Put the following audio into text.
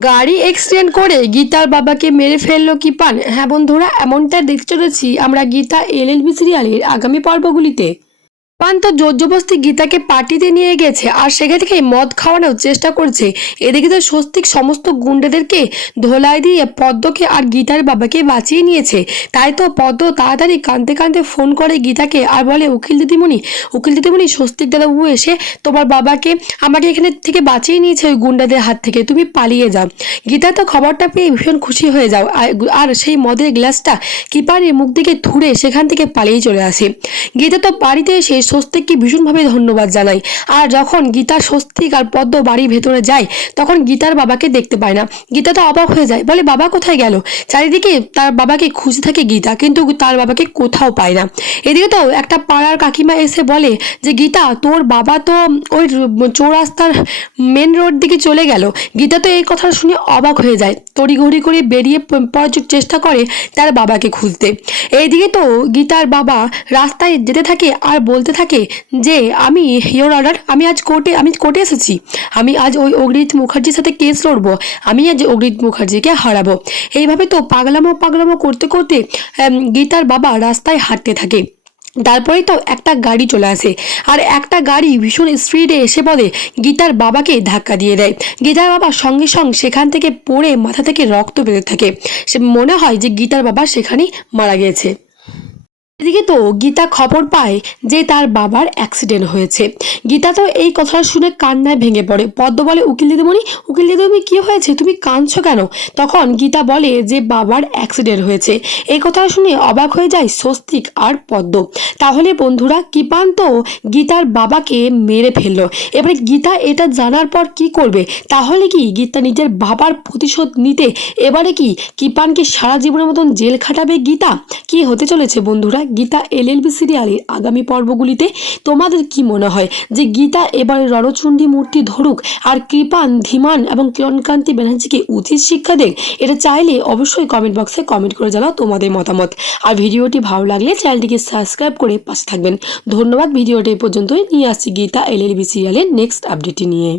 গাড়ি এক্সিডেন্ট করে গীতার বাবাকে মেরে ফেলল কি পান? হ্যাঁ বন্ধুরা, এমনটা দেখতে চলেছি আমরা গীতা এল এল সিরিয়ালের আগামী পর্বগুলিতে। পান তো জোরজবস্তি গীতাকে পার্টিতে নিয়ে গেছে আর সেখান থেকে মদ খাওয়ানোর চেষ্টা করছে। এদিকে তো স্বস্তিক সমস্ত গুন্ডেদেরকে ধোলাই দিয়ে পদ্মকে আর গীতার বাবাকে বাঁচিয়ে নিয়েছে। তাই তো পদ্ম তাড়াতাড়ি কাঁদতে কাঁদতে ফোন করে গীতাকে আর বলে, উকিল দিদিমণি উকিল দিদিমণি, স্বস্তিক দাদাবাবু এসে তোমার বাবাকে আমাকে এখানে থেকে বাঁচিয়ে নিয়েছে ওই গুন্ডাদের হাত থেকে। তুমি পালিয়ে যাও গীতা তো খবরটা পেয়ে ভীষণ খুশি হয়ে যাও। আর- সেই মদের গ্লাসটা কিপারের মুখ দিকে থুড়ে সেখান থেকে পালিয়ে চলে আসে। গীতা তো বাড়িতে এসে স্বস্তিককে ভীষণভাবে ধন্যবাদ জানাই। আর যখন গীতা স্বস্তিক আর পদ্ম বাড়ির ভেতরে যায়, তখন গীতার বাবাকে দেখতে পায় না। গীতা তো অবাক হয়ে যায়, বলে, বাবা কোথায় গেল? চারিদিকে তার বাবাকে খুঁজে থাকে গীতা, কিন্তু তার বাবাকে কোথাও পায় না। এদিকে তো একটা পাড়ার কাকিমা এসে বলে যে, গীতা, তোর বাবা তো ওই চৌরাস্তার মেন রোড দিকে চলে গেল। গীতা তো এই কথা শুনে অবাক হয়ে যায়, তড়িঘড়ি করে বেরিয়ে পড়ার চেষ্টা করে তার বাবাকে খুঁজতে। এইদিকে তো গীতার বাবা রাস্তায় যেতে থাকে আর বলতে থাকে যে আমি ইয়োর অর্ডার আমি আজ কোর্টে আমি কোর্টে এসেছি। আমি আজ ওই অগ্রিত মুখার্জির সাথে কেস লড়বো। আমি আজ অগ্রিত মুখার্জিকে হারাবো। এইভাবে তো পাগলামো পাগলামো করতে করতে গীতার বাবা রাস্তায় হাঁটতে থাকে। তারপরেই তো একটা গাড়ি চলে আসে। আর একটা গাড়ি ভীষণ স্পিডে এসে পড়ে, গীতার বাবাকে ধাক্কা দিয়ে দেয়। গীতার বাবা সঙ্গে সঙ্গে সেখান থেকে পড়ে মাথা থেকে রক্ত বেরোতে থাকে। সে মনে হয় যে গীতার বাবা সেখানেই মারা গিয়েছে এদিকে তো গীতা খবর পায় যে তার বাবার অ্যাক্সিডেন্ট হয়েছে। গীতা তো এই কথা শুনে কান্নায় ভেঙে পড়ে। পদ্ম বলে, উকিল দিদিমণি উকিল দিদিমণি, কি হয়েছে? তুমি কাঁদছো কেন? তখন গীতা বলে যে বাবার অ্যাক্সিডেন্ট হয়েছে। এই কথা শুনে অবাক হয়ে যায় স্বস্তিক আর পদ্ম। তাহলে বন্ধুরা কৃপান তো গীতার বাবাকে মেরে ফেলল। এবারে গীতা এটা জানার পর কি করবে? তাহলে কি গীতা নিজের বাবার প্রতিশোধ নিতে এবারে কি কৃপানকে সারা জীবনের মতন জেল খাটাবে গীতা? কি হতে চলেছে বন্ধুরা? গীতা এলএলবি সিরিয়ালের আগামী পর্বগুলিতে তোমাদের কি মনে হয় যে গীতা এবার রণচণ্ডী মূর্তি ধরুক আর কৃপান, ধীমান এবং কিরণকান্তি ব্যানার্জিকে উচিত শিক্ষা দেখ এটা চাইলে অবশ্যই কমেন্ট বক্সে কমেন্ট করে জানাও তোমাদের মতামত। আর ভিডিওটি ভালো লাগলে চ্যানেলটিকে সাবস্ক্রাইব করে পাশে থাকবেন। ধন্যবাদ, ভিডিওটি পর্যন্তই। নিয়ে আসছি গীতা এলএলবি সিরিয়ালের নেক্সট আপডেটটি নিয়ে।